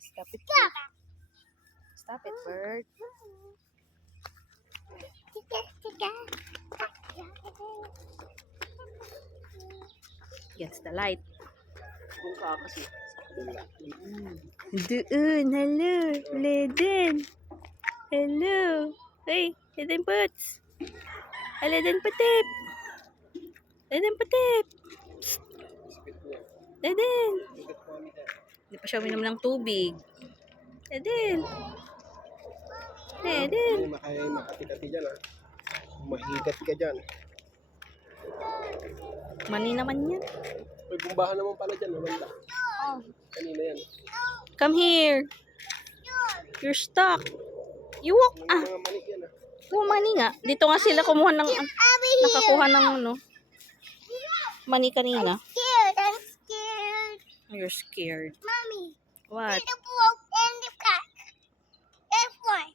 Stop it, bird. Stop it, bird. Against the light. Kung kasi. Doon, hello, Leden. Hello. Hey, Leden Puts. Leden Putip. Leden Putip. Leden. Hindi pa siya uminom ng tubig. Leden. Leden. Hindi makaya makati-kati dyan, ha. Mahigat ka dyan. Mani naman yan. May bumbahan naman pala dyan, wala. Kanina yan. Come here. You're stuck. You walk. May mga manik yan, ha. Mani nga. Dito nga sila kumuha ng, nakakuha ng ano. Mani kanina. I'm scared. You're scared. Mommy, What? the boat and the cat. And what?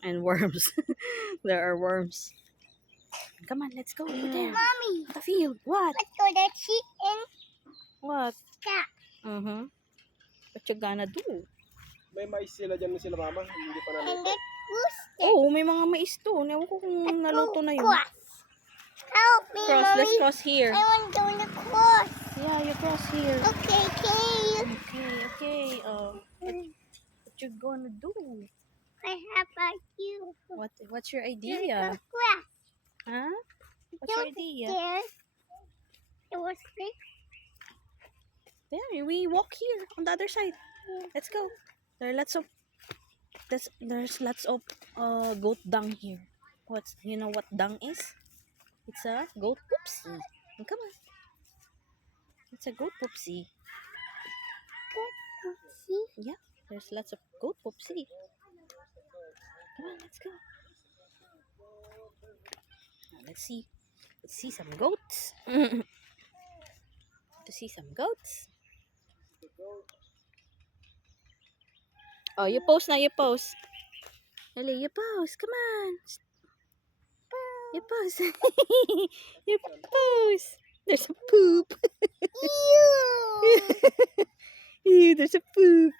And worms. There are worms. Come on, let's go over there. Mommy, The field. What? let's go to chicken What? cat. What you gonna do? May mais sila dyan sila mama. Hindi pa And naluto. the rooster. Oh, may mga mais to. Ewan ko kung naluto na yun. Cross. Help me, Cross, let's Mommy. cross here. I want to go to cross. Yeah, you cross here. Okay, okay. Okay. What you gonna do? I have like you. What's your There's idea? a grass. Huh? What's your Don't idea? there. It was big. There, we walk here on the other side. Let's go. There's lots of goat dung here. You know what dung is? It's a goat poopsie. Come on. It's a goat poopsie. See? Yeah, there's lots of goat poopsie. Come on, let's go. Now, let's see some goats. To see some goats. Oh, you pose na, you pose. Dali, you pose. Come on. You pose. You pose. There's a poop. You. Ew, there's a poop.